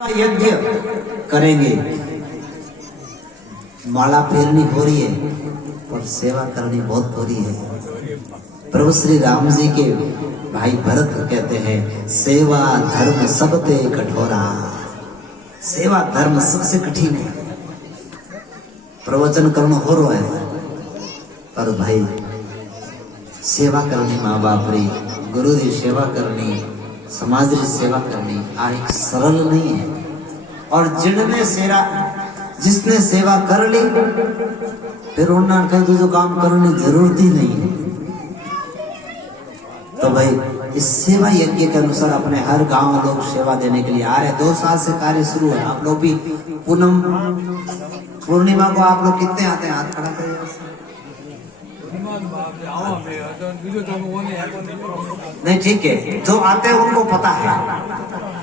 यज्ञ करेंगे। माला फेरनी हो रही है और सेवा करनी बहुत हो रही है। प्रभु श्री राम जी के भाई भरत कहते हैं, सेवा धर्म सबते कठोरा। सेवा धर्म सबसे कठिन है। प्रवचन करना हो रहा है पर भाई सेवा करनी, माँ बाप री गुरु री सेवा करनी, समाज री सेवा करनी आ एक सरल नहीं है। और जिसने सेवा कर ली फिर उन्होंने कहीं जो काम करने की जरूरत ही नहीं है। तो भाई इस सेवा यज्ञ के अनुसार अपने हर गांव लोग सेवा देने के लिए आ रहे। 2 साल से कार्य शुरू है। आप लोग भी पूनम पूर्णिमा को आप लोग कितने आते हैं? हाथ खड़ा करिए। नहीं ठीक है, जो आते हैं उनको पता है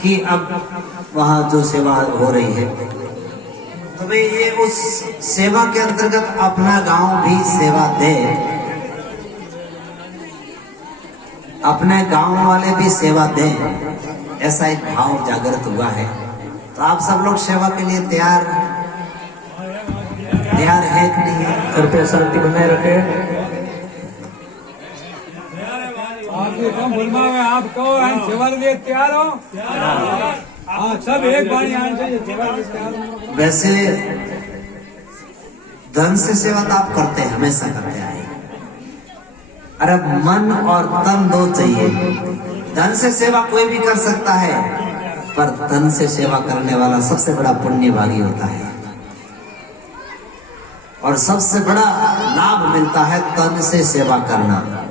कि अब वहाँ जो सेवा हो रही है। तो भाई ये उस सेवा के अंतर्गत अपना गांव भी सेवा दे, अपने गांव वाले भी सेवा दें, ऐसा एक भाव जागृत हुआ है। तो आप सब लोग सेवा के लिए तैयार है कि नहीं है? कृपया शांति बनाए रखें। आप कहो सेवा के लिए तैयार हो? हाँ, सब एक बार वैसे धन से सेवा तो आप करते हैं, हमेशा करते आए। अरे मन और तन दो चाहिए। धन से सेवा कोई भी कर सकता है पर तन से सेवा करने वाला सबसे बड़ा पुण्यभागी होता है और सबसे बड़ा लाभ मिलता है तन से सेवा करना।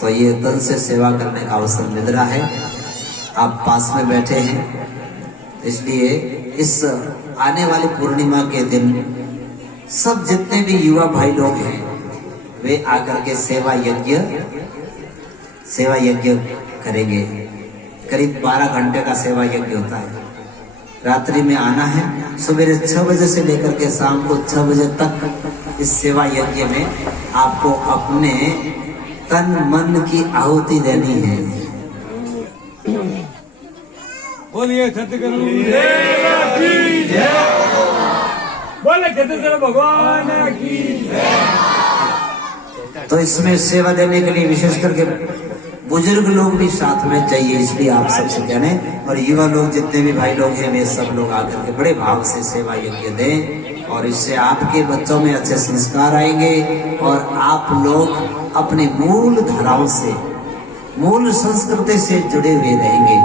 तो ये तन से सेवा करने का अवसर मिल रहा है। आप पास में बैठे हैं, इसलिए इस आने वाली पूर्णिमा के दिन सब जितने भी युवा भाई लोग हैं वे आकर के सेवा यज्ञ करेंगे। करीब 12 घंटे का सेवा यज्ञ होता है। रात्रि में आना है। सवेरे 6 बजे से लेकर के शाम को 6 बजे तक इस सेवा यज्ञ में आपको अपने तन मन की आहुति देनी है। बोलिए सतगुरु देव की जय। बोले सतगुरु भगवान की जय। तो इसमें सेवा देने के लिए विशेष करके बुजुर्ग लोग भी साथ में चाहिए, इसलिए आप सबसे कहने। और युवा लोग जितने भी भाई लोग हैं वे सब लोग आकर के बड़े भाव से सेवा यज्ञ दें और इससे आपके बच्चों में अच्छे संस्कार आएंगे और आप लोग अपने मूल धाराओं से, मूल संस्कृति से जुड़े हुए रहेंगे।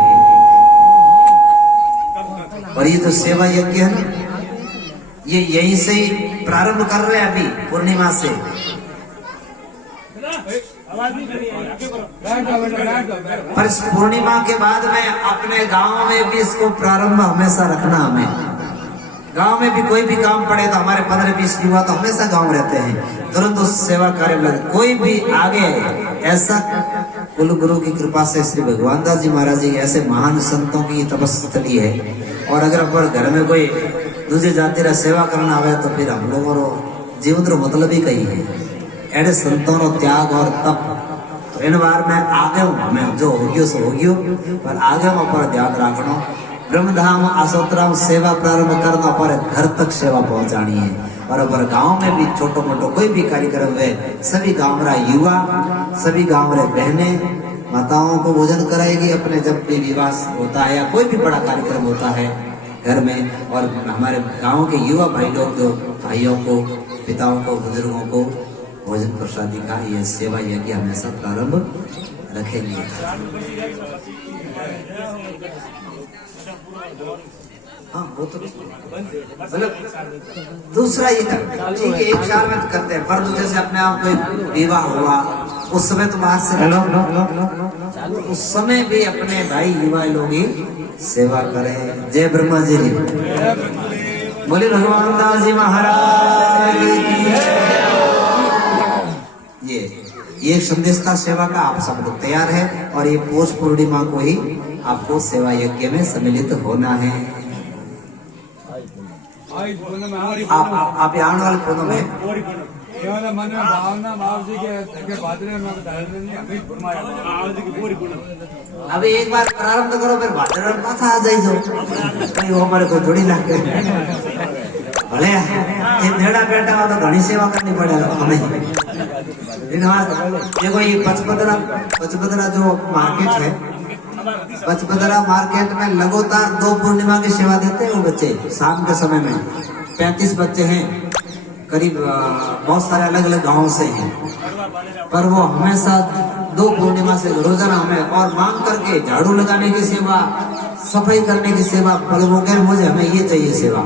और ये जो सेवा यज्ञ है ना, ये यहीं से ही प्रारंभ कर रहे हैं अभी पूर्णिमा से। पर इस पूर्णिमा के बाद में अपने गांव में भी इसको प्रारंभ हमेशा रखना। हमें गांव में भी कोई भी काम पड़े तो हमारे 15-20 युवा तो हमेशा गांव रहते हैं, तुरंत उस सेवा कार्य में कोई भी आगे। ऐसा कुल गुरु की कृपा से श्री भगवान दास जी महाराज जी ऐसे महान संतों की तपस्या है। और अगर अपन घर में कोई दूसरी जाति रा सेवा करना आवे तो फिर हम लोगों को जीवन रो मतलब ही कही है। ऐसे संतों रो त्याग और तप। तो इन बार में आगे हमें जो होगियो सो होगियो, पर आगे पर ध्यान रखना। ब्रह्मधाम आसोत्राम सेवा प्रारंभ करना पर घर तक सेवा पहुंचानी है। और अगर गांव में भी छोटो मोटो कोई भी कार्यक्रम है, सभी गांव रा युवा, सभी गांव रे बहनें माताओं को भोजन कराएगी। अपने जब भी विवाह होता है या कोई भी बड़ा कार्यक्रम होता है घर में, और हमारे गांव के युवा भाई लोग जो भाइयों को, पिताओं को, बुजुर्गों को भोजन प्रसादी का ये सेवा यज्ञ हमेशा प्रारंभ रखेंगे। हाँ वो तो मतलब दूसरा ये ठीक है, 1 साल में तो करते हैं, पर जैसे अपने आप कोई विवाह हुआ उस समय तो बाहर से उस समय भी अपने भाई युवा लोग ही सेवा करें। जय ब्रह्मा जी, बोले भगवान दास जी महाराज की। ये संदेश था सेवा का। आप सब लोग तैयार हैं और ये पौष पूर्णिमा को ही आपको सेवा यज्ञ में सम्मिलित होना है। आप आने वाले पूनम है केवल मन में भावना भाव जी के बादरे में हमें फरमाया अभी एक बार प्रारंभ करो फिर भादर पाछा आ जाइजो भाई वो हमारे को थोड़ी लागे भले ये नेड़ा बैठा हो तो घनी सेवा करनी पड़ेगा हमें। देखो ये पचपदरा जो मार्केट है, पचपदरा मार्केट में लगातार 2 पूर्णिमा की सेवा देते हैं वो बच्चे। शाम के समय में 35 बच्चे हैं करीब, बहुत सारे अलग अलग गांवों से हैं, पर वो हमेशा 2 पूर्णिमा से रोजाना हमें और मांग करके झाड़ू लगाने की सेवा, सफाई करने की सेवा, मुझे हमें ये चाहिए सेवा,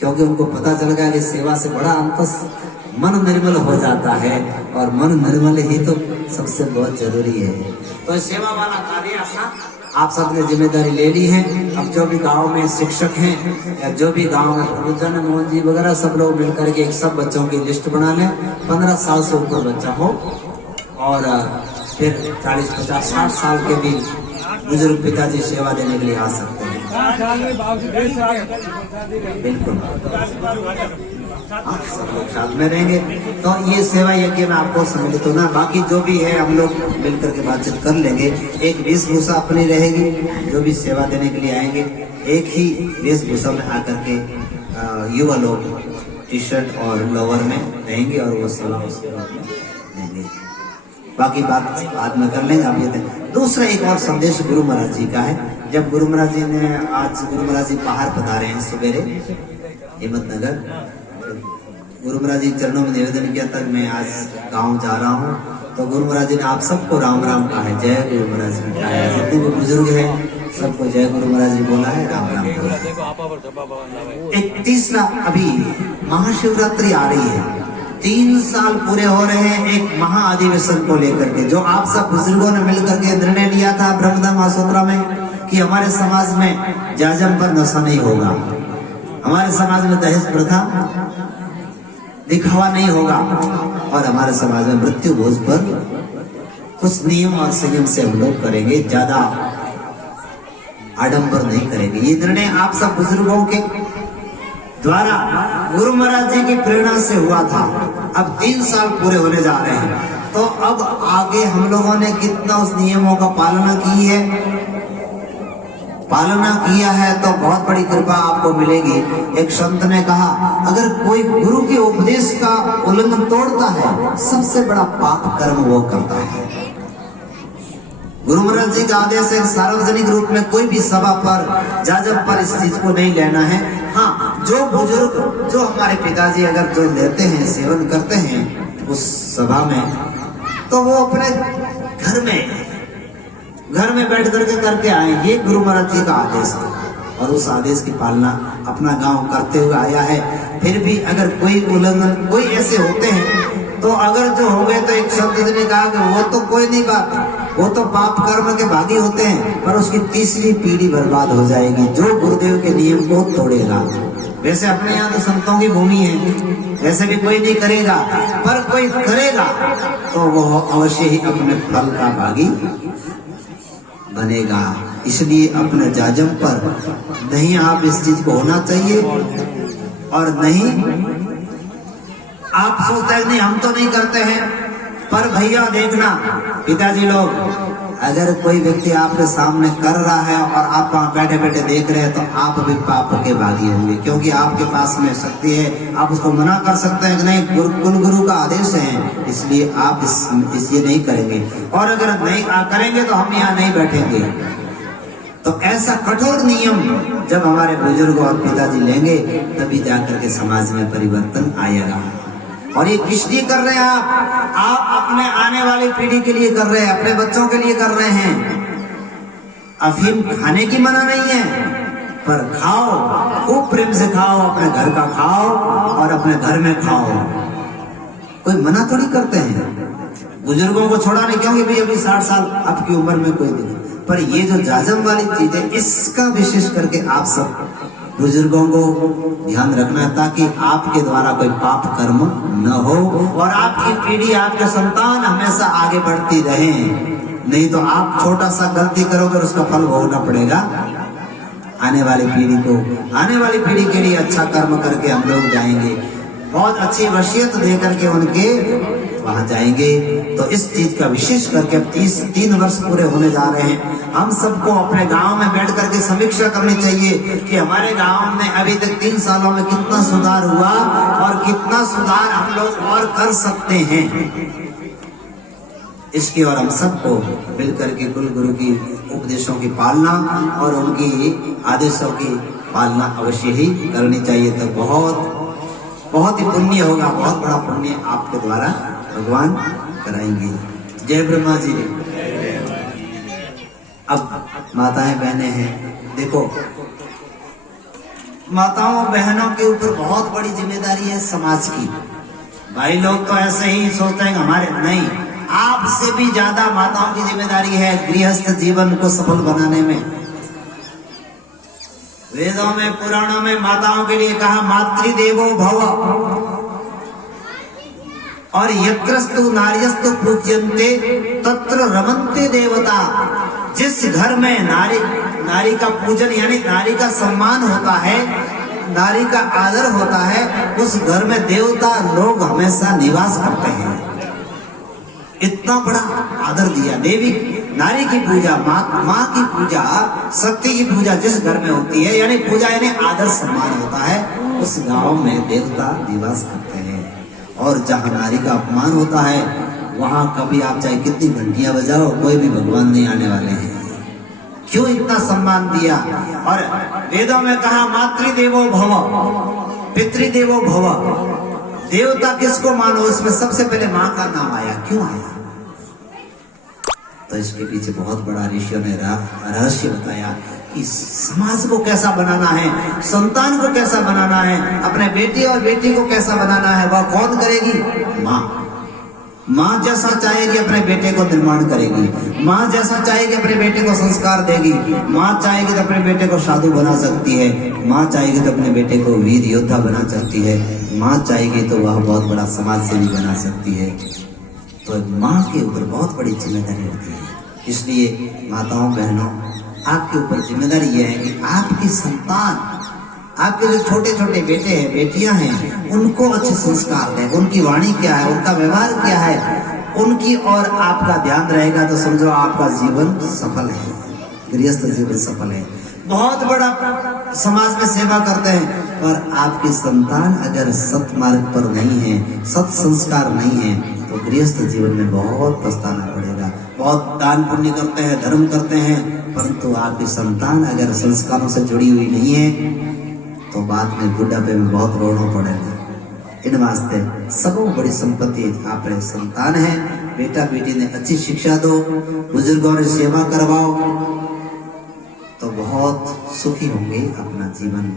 क्योंकि उनको पता चल गया कि सेवा से बड़ा अंतस मन निर्मल हो जाता है और मन निर्मल ही तो सबसे बहुत जरूरी है। तो सेवा वाला कार्य अपना आप सबने जिम्मेदारी ले ली है। अब जो भी गांव में शिक्षक हैं या जो भी गांव में प्रभुजन मोहन जी वगैरह सब लोग मिलकर के एक सब बच्चों की लिस्ट बना लें। 15 साल से ऊपर बच्चा हो और फिर 40, 50, 60 साल के भी बुजुर्ग पिताजी सेवा देने के लिए आ सकते हैं। बिल्कुल सब लोग साथ में रहेंगे तो ये सेवा यज्ञ में आपको सम्मिलित होना। बाकी जो भी है हम लोग मिलकर के बातचीत कर लेंगे। एक वेशभूषा अपनी रहेगी, जो भी सेवा देने के लिए आएंगे एक ही वेशभूषा में आकर के युवा लोग टी-शर्ट और लोअर में रहेंगे और वो सेवा उसके देंगे। बाकी बात बाद में कर लेंगे। अब ये दूसरा एक और संदेश गुरु महाराज जी का है। जब गुरु महाराज जी ने आज गुरु महाराज जी बाहर पधारे हैं सवेरे हिम्मतनगर, गुरु महाराज जी चरणों में निवेदन किया था मैं आज गांव जा रहा हूं, तो गुरु महाराज जी ने आप सबको राम राम कहा है, जय गुरु महाराज जी कहा है। जितने भी बुजुर्ग हैं सबको जय गुरु महाराज जी बोला है, राम राम बोला है। एक तीसरा अभी महाशिवरात्रि आ रही है, 3 साल पूरे हो रहे हैं एक महाअधिवेशन को लेकर के, जो आप सब बुजुर्गों ने मिलकर के निर्णय लिया था ब्रह्मदा महासूत्र में कि हमारे समाज में जाजम पर नशा नहीं होगा, हमारे समाज में दहेज प्रथा दिखावा नहीं होगा और हमारे समाज में मृत्यु भोज पर कुछ नियम और संयम से हम लोग करेंगे, ज्यादा आडंबर नहीं करेंगे। ये निर्णय आप सब बुजुर्गों के द्वारा गुरु महाराज जी की प्रेरणा से हुआ था। अब 3 साल पूरे होने जा रहे हैं, तो अब आगे हम लोगों ने कितना उस नियमों का पालना किया है तो बहुत बड़ी कृपा आपको मिलेगी। एक संत ने कहा अगर कोई गुरु के उपदेश का उल्लंघन तोड़ता है सबसे बड़ा पाप कर्म वो करता है। गुरु महाराज जी का आदेश है सार्वजनिक रूप में कोई भी सभा पर जाजम पर इस चीज को नहीं लेना है। हाँ, जो बुजुर्ग जो हमारे पिताजी अगर जो लेते हैं सेवन करते हैं उस सभा में, तो वो अपने घर में बैठ करके आए। ये गुरु महाराज जी का आदेश है और उस आदेश की पालना अपना गांव करते हुए आया है। फिर भी अगर कोई उल्लंघन कोई ऐसे होते हैं तो अगर जो हो गए तो एक संत जी ने कहा कि वो तो कोई नहीं बात, वो तो पाप कर्म के भागी होते हैं, पर उसकी 3री पीढ़ी बर्बाद हो जाएगी जो गुरुदेव के नियम को तोड़ेगा। वैसे अपने यहाँ तो संतों की भूमि है, वैसे भी कोई नहीं करेगा, पर कोई करेगा तो वो अवश्य ही अपने फल का भागी बनेगा। इसलिए अपने जाजम पर नहीं आप इस चीज को होना चाहिए और नहीं आप सोचते हैं नहीं हम तो नहीं करते हैं, पर भैया देखना पिताजी लोग, अगर कोई व्यक्ति आपके सामने कर रहा है और आप वहां बैठे बैठे देख रहे हैं तो आप भी पाप के भागी होंगे, क्योंकि आपके पास में शक्ति है, आप उसको मना कर सकते हैं कि नहीं कुलगुरु का आदेश है, इसलिए आप इसलिए नहीं करेंगे, और अगर नहीं करेंगे तो हम यहाँ नहीं बैठेंगे। तो ऐसा कठोर नियम जब हमारे बुजुर्ग और पिताजी लेंगे तभी जाकर के समाज में परिवर्तन आएगा। और ये किस लिए कर रहे हैं आप अपने आने वाली पीढ़ी के लिए कर रहे हैं, अपने बच्चों के लिए कर रहे हैं। अफीम खाने की मना नहीं है, पर खाओ, खूब प्रेम से खाओ, अपने घर का खाओ और अपने घर में खाओ, कोई मना थोड़ी करते हैं। बुजुर्गों को छोड़ा नहीं, क्योंकि भाई अभी 60 साल आपकी उम्र में कोई नहीं, पर ये जो जाजम वाली चीज है इसका विशेष करके आप सब बुजुर्गों को ध्यान रखना है, ताकि आपके द्वारा कोई पाप कर्म न हो और आपकी पीढ़ी आपके संतान हमेशा आगे बढ़ती रहे। नहीं तो आप छोटा सा गलती करोगे उसका फल भोगना पड़ेगा आने वाली पीढ़ी को। आने वाली पीढ़ी के लिए अच्छा कर्म करके हम लोग जाएंगे। बहुत अच्छी वसीयत दे करके उनके वहां जाएंगे। तो इस चीज का विशेष करके अब 3 वर्ष पूरे होने जा रहे हैं। हम सबको अपने गांव में बैठ करके समीक्षा करनी चाहिए कि हमारे गांव में अभी तक 3 सालों में कितना सुधार हुआ और कितना सुधार हम लोग और कर सकते हैं। इसकी और हम सबको मिलकर के कुल गुरु की उपदेशों की पालना और उनकी आदेशों की पालना अवश्य ही करनी चाहिए। तो बहुत ही पुण्य होगा, बहुत बड़ा पुण्य आपके द्वारा भगवान कराएंगे। जय ब्रह्मा जी। अब माताएं बहनें हैं, देखो माताओं बहनों के ऊपर बहुत बड़ी जिम्मेदारी है समाज की। भाई लोग तो ऐसे ही सोचते हैं हमारे, नहीं, आपसे भी ज्यादा माताओं की जिम्मेदारी है गृहस्थ जीवन को सफल बनाने में। वेदों में पुराणों में माताओं के लिए कहा मातृदेवो भव, और यत्रस्तु नार्यस्तु पूज्यन्ते तत्र रमन्ते देवता। जिस घर में नारी का पूजन यानी नारी का सम्मान होता है, नारी का आदर होता है, उस घर में देवता लोग हमेशा निवास करते हैं। इतना बड़ा आदर दिया। देवी नारी की पूजा, माँ की पूजा, शक्ति की पूजा जिस घर में होती है, यानी पूजा यानी आदर सम्मान होता है, उस गांव में देवता निवास करते हैं। और जहाँ नारी का अपमान होता है वहां कभी आप चाहे कितनी घंटियां बजाओ, कोई भी भगवान नहीं आने वाले हैं। क्यों इतना सम्मान दिया? और वेदों में कहा मातृदेवो भव, पितृदेवो भव। देवता किसको मानो, इसमें सबसे पहले माँ का नाम आया। क्यों आया? तो इसके पीछे बहुत बड़ा ऋषियों ने रहस्य बताया कि समाज को कैसा बनाना है, संतान को कैसा बनाना है, अपने बेटे और बेटी को कैसा बनाना है। वह कौन करेगी? माँ। माँ जैसा चाहेगी अपने बेटे को निर्माण करेगी, माँ जैसा चाहेगी अपने बेटे को संस्कार देगी, माँ चाहेगी तो अपने बेटे को साधु बना सकती है, माँ चाहेगी तो अपने बेटे को वीर योद्धा बना सकती है, माँ चाहेगी तो वह बहुत बड़ा समाज सेवी बना सकती है। तो माँ के ऊपर बहुत बड़ी जिम्मेदारी होती है। इसलिए माताओं बहनों, आपके ऊपर जिम्मेदारी यह है कि आपकी संतान, आपके जो छोटे छोटे बेटे हैं बेटियां हैं, उनको अच्छे संस्कार दें। उनकी वाणी क्या है, उनका व्यवहार क्या है, उनकी और आपका ध्यान रहेगा तो समझो आपका जीवन सफल है, गृहस्थ जीवन सफल है। बहुत बड़ा समाज में सेवा करते हैं, पर आपकी संतान अगर सत मार्ग पर नहीं है, सत संस्कार नहीं है, तो गृहस्थ जीवन में बहुत पछताना पड़ेगा। बहुत दान पुण्य करते हैं, धर्म करते हैं, परंतु आपकी संतान अगर संस्कारों से जुड़ी हुई नहीं है तो बाद में बुढ़ापे में बहुत रोना पड़ेगा। इन वास्ते सबको बड़ी संपत्ति आपके संतान है। बेटा बेटी ने अच्छी शिक्षा दो, बुजुर्गों ने सेवा करवाओ, तो बहुत सुखी होंगे अपना जीवन।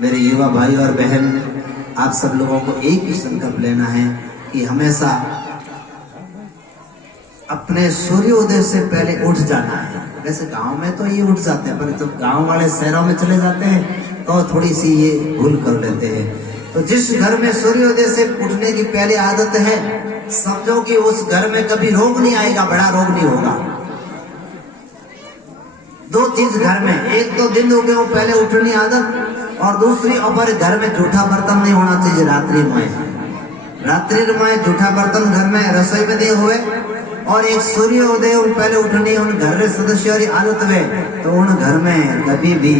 मेरे युवा भाई और बहन, आप सब लोगों को एक ही संकल्प लेना है कि हमेशा अपने सूर्योदय से पहले उठ जाना है। वैसे गांव में तो ये उठ जाते हैं, पर जब गांव वाले शहरों में चले जाते हैं तो थोड़ी सी ये भूल कर लेते हैं। तो जिस घर में सूर्योदय से उठने की पहले आदत है, समझो कि उस घर में कभी रोग नहीं आएगा, बड़ा रोग नहीं होगा। 2 चीज घर में, एक तो दिन उगे पहले उठने आदत, और दूसरी अपर घर में जूठा बर्तन नहीं होना चाहिए। रात्रि में जूठा बर्तन घर में रसोई में नहीं हुए, और एक सूर्योदय पहले उठने उन घर के सदस्यों की आदत में, तो उन घर में कभी भी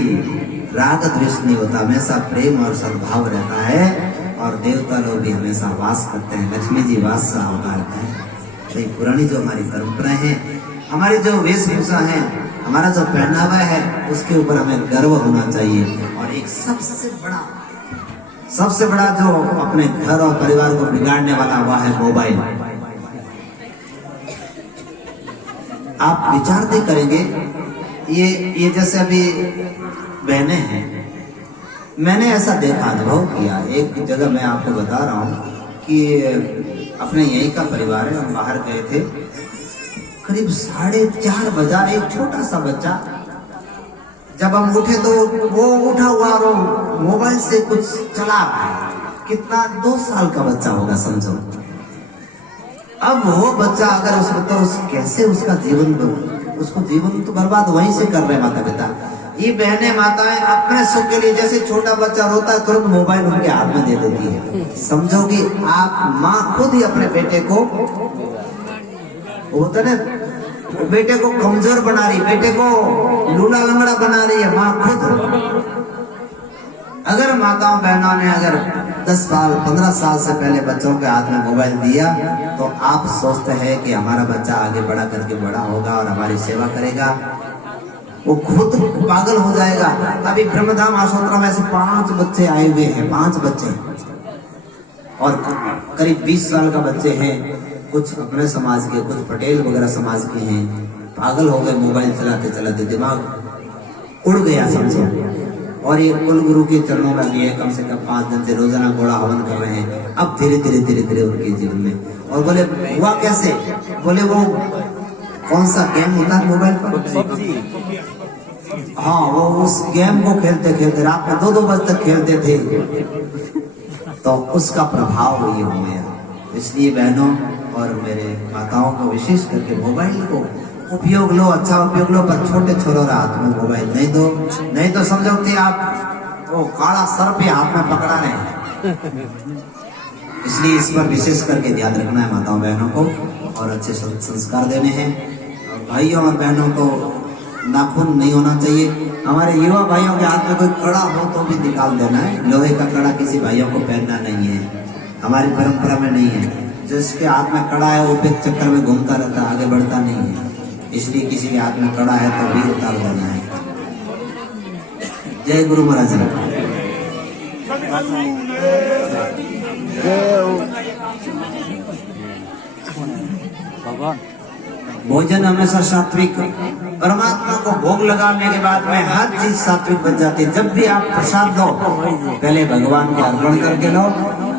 राग द्वेष नहीं होता, हमेशा प्रेम और सद्भाव रहता है। और देवता लोग भी हमेशा वास करते हैं, लक्ष्मी जी वास सा अवतार है। तो ये पुरानी जो हमारी परंपराएं हैं, हमारी जो वेशभूषा है, हमारा जो पहनावा है, उसके ऊपर हमें गर्व होना चाहिए। और एक सबसे बड़ा जो अपने घर और परिवार को बिगाड़ने वाला हुआ है मोबाइल। आप विचार नहीं करेंगे, ये जैसे अभी बहनें हैं, मैंने ऐसा देखा, अनुभव किया। एक जगह मैं आपको बता रहा हूँ कि अपने यहीं का परिवार है, हम बाहर गए थे, करीब 4:30 बजा, एक छोटा सा बच्चा, जब हम उठे तो वो उठा हुआ और मोबाइल से कुछ चला रहा है। कितना 2 साल का बच्चा होगा समझो। अब वो बच्चा अगर कैसे उसका जीवन, उसको जीवन तो बर्बाद वहीं से कर रहे माता पिता। ये बहनें माताएं अपने सुख के लिए, जैसे छोटा बच्चा रोता है तुरंत मोबाइल उनके हाथ में दे देती है। समझो कि आप माँ खुद ही अपने बेटे को, होता ना, बेटे को कमजोर बना रही, बेटे को लूला लंगड़ा बना रही है माँ खुद। अगर माताओं बहनों ने अगर 10 साल 15 साल से पहले बच्चों के हाथ में मोबाइल दिया तो आप सोचते हैं कि हमारा बच्चा आगे बड़ा करके बड़ा होगा और हमारी सेवा करेगा, वो खुद पागल हो जाएगा। अभी ब्रह्मधाम आश्रम में से 5 बच्चे आए हुए हैं, 5 बच्चे, और करीब 20 साल का बच्चे हैं, कुछ अपने समाज के, कुछ पटेल वगैरह समाज के हैं। पागल हो गए मोबाइल चलाते चलाते, दिमाग उड़ गया समझो। और ये कुल गुरु के चरणों में भी है, कम से कम 5 दिन से रोजाना घोड़ा हवन कर रहे हैं। अब धीरे धीरे उनके जीवन में, और बोले हुआ कैसे, बोले वो कौन सा गेम होता है मोबाइल पर, हाँ वो उस गेम को खेलते खेलते रात में 2-2 बजे तक खेलते थे, तो उसका प्रभाव ये हो गया। इसलिए बहनों और मेरे माताओं को विशेष करके मोबाइल को उपयोग लो, अच्छा उपयोग लो, पर छोटे छोरों के हाथ में मोबाइल नहीं दो, नहीं तो समझो कि आप वो काला सर्प हाथ में पकड़ा रहे हैं। इसलिए इस पर विशेष करके ध्यान रखना है माताओं बहनों को, और अच्छे संस्कार देने हैं। और भाइयों और बहनों को नाखून नहीं होना चाहिए। हमारे युवा भाइयों के हाथ में कोई कड़ा हो तो भी निकाल देना है। लोहे का कड़ा किसी भाइयों को पहनना नहीं है, हमारी परंपरा में नहीं है। जिसके हाथ में कड़ा है वो एक चक्कर में घूमता रहता, आगे बढ़ता नहीं है। इसलिए किसी के हाथ में कड़ा है तो भी उतार देना है। जय गुरु महाराज। भोजन हमेशा सात्विक, परमात्मा को भोग लगाने के बाद में हर चीज सात्विक बन जाती है। जब भी आप प्रसाद लो पहले भगवान को अर्पण करके लो।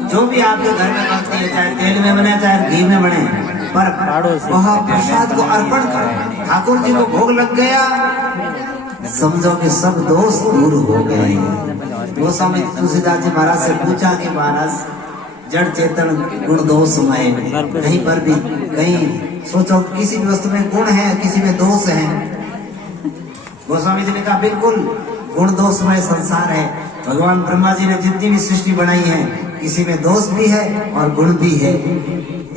जो भी आपके घर में बनती है, चाहे तेल में बने चाहे घी में बने, पर वह प्रसाद को अर्पण करो। ठाकुर जी को भोग लग गया, समझो कि सब दोष दूर हो गए। गोस्वामी तुलसीदास जी महाराज से पूछा कि महाराज जड़ चेतन गुण दोषमय, कहीं पर भी कहीं सोचो किसी भी वस्तु में गुण है किसी में दोष है। गोस्वामी जी ने कहा बिल्कुल गुण दोषमय संसार है। भगवान ब्रह्मा जी ने जितनी भी सृष्टि बनाई है किसी में दोष भी है और गुण भी है।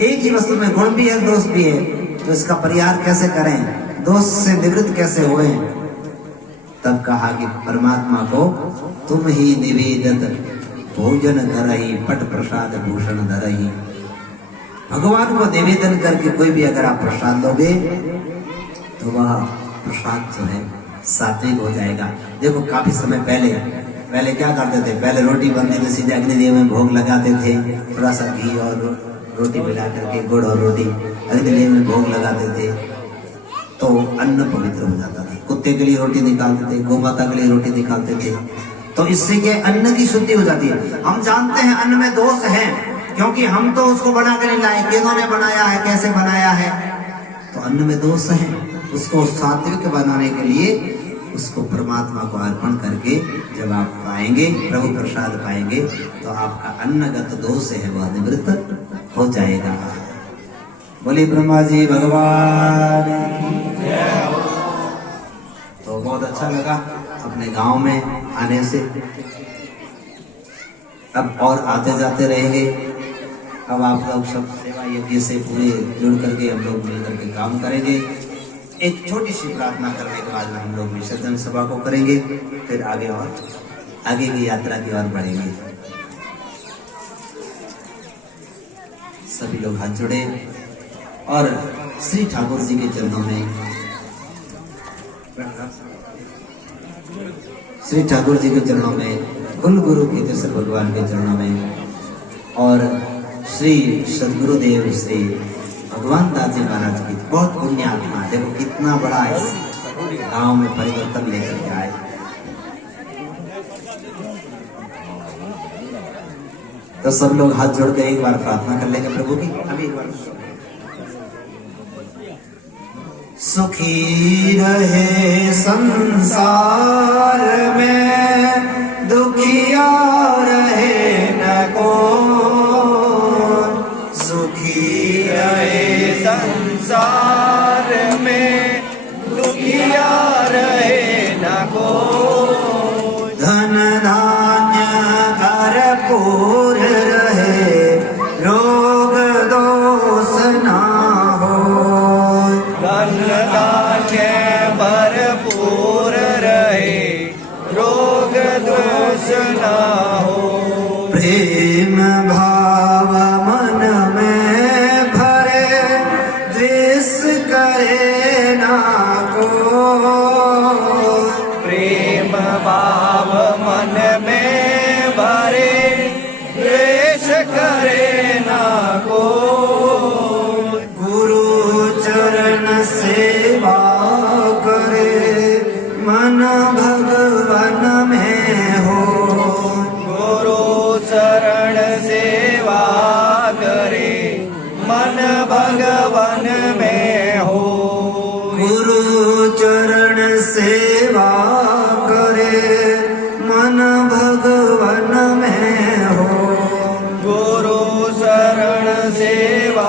एक ही वस्तु में गुण भी है दोष भी है, तो इसका परिहार कैसे करें, दोष से निवृत्त कैसे होए। तब कहा कि परमात्मा को तुम ही निवेदित भोजन धरही पट प्रसाद भूषण धरही। भगवान को निवेदन करके कोई भी अगर आप प्रसाद दोगे तो वह प्रसाद जो है सात्विक हो जाएगा। देखो काफी समय पहले क्या करते थे, पहले रोटी बनती तो सीधे अग्निदेव में भोग लगाते थे, थोड़ा सा घी और रोटी मिला करके, गुड़ और रोटी अग्निदेव में भोग लगाते थे, तो अन्न पवित्र हो जाता था। कुत्ते के लिए रोटी निकालते थे, गौ माता के लिए रोटी निकालते थे, तो इससे क्या अन्न की शुद्धि हो जाती है। हम जानते हैं अन्न में दोष है, क्योंकि हम तो उसको बना कर नहीं लाए, किन्होंने बनाया है, कैसे बनाया है, तो अन्न में दोष है। उसको सात्विक बनाने के लिए उसको परमात्मा को अर्पण करके जब आप पाएंगे, प्रभु प्रसाद पाएंगे, तो आपका अन्नगत दोष है वह निवृत्त हो जाएगा। बोले ब्रह्मा जी भगवान। तो बहुत अच्छा लगा अपने गांव में आने से, अब और आते जाते रहेंगे। अब आप लोग सब सेवा यज्ञ से पूरे जुड़ करके हम लोग मिल करके काम करेंगे। एक छोटी सी प्रार्थना करने के बाद हम लोग विसर्जन सभा को करेंगे, फिर आगे की यात्रा की ओर बढ़ेंगे। सभी लोग हाथ जोड़े और श्री ठाकुर जी के चरणों में, श्री ठाकुर जी के चरणों में, कुल गुरु केतेश्वर भगवान के चरणों में, और श्री सदगुरुदेव श्री भगवान दास जी महाराज की बहुत पुण्य आत्मा, देखो कितना बड़ा इस गांव में परिवर्तन लेकर के आए। तो सब लोग हाथ जोड़ कर एक बार प्रार्थना कर लेंगे प्रभु की। अभी एक बार सुखी रहे संसार में, दुखिया रहे न कोई। सुखी रहे संसार में, दुखिया रहे न कोई। रोग द्वेष ना हो। प्रेम भाव मन में भरे, द्वेष करे ना को। प्रेम भाव मन में भरे, द्वेष करे ना को। गुरु चरण सेवा करे, मन भगवन में हो। गुरु चरण सेवा करे, मन भगवन में हो। गुरु चरण सेवा करे, मन भगवन में हो। गुरु शरण सेवा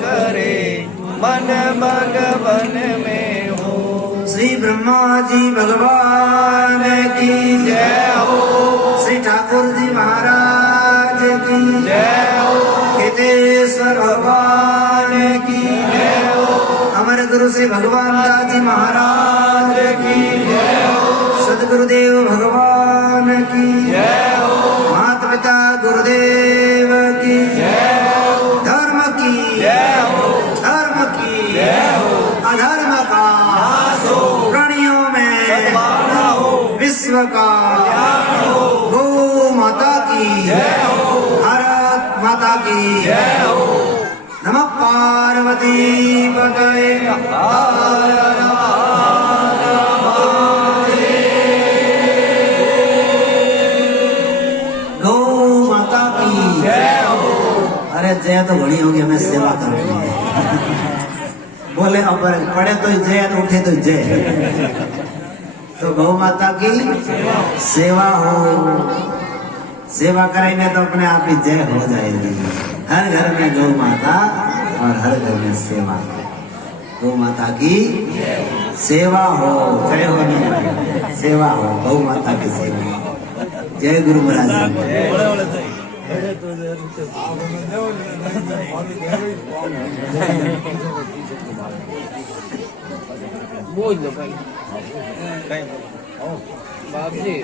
करे, मन भगवन में हो। श्री ब्रह्मा जी भगवान की जय हो। श्री ठाकुर जी महाराज की जय हो। केतेश्वर भगवान की जय हो। हमारे गुरु श्री भगवान दास जी महाराज की जय हो। सदगुरुदेव भगवान की जय हो। माता पिता गुरुदेव की जय हो। धर्म की जय हो। धर्म की जय हो। अधर्म का नाश हो। प्राणियों में सद्भावना हो। विश्व का ज्ञान हो। गौ माता की जय हो। भारत माता की जय हो। नमः पार्वती पतये गौ माता की जय हो। अरे जय तो बड़ी होगी, हमें सेवा करनी है। बोले अपर पड़े तो जय, तो उठे तो जय। तो गौ माता की सेवा हो, सेवा करेंगे तो अपने आप ही जय हो जाएगी। हर घर में गौ माता और हर घर में सेवा। गौ माता की सेवा हो, जय हो नहीं, सेवा हो, गौ माता की सेवा। जय गुरु महाराज। बाप जी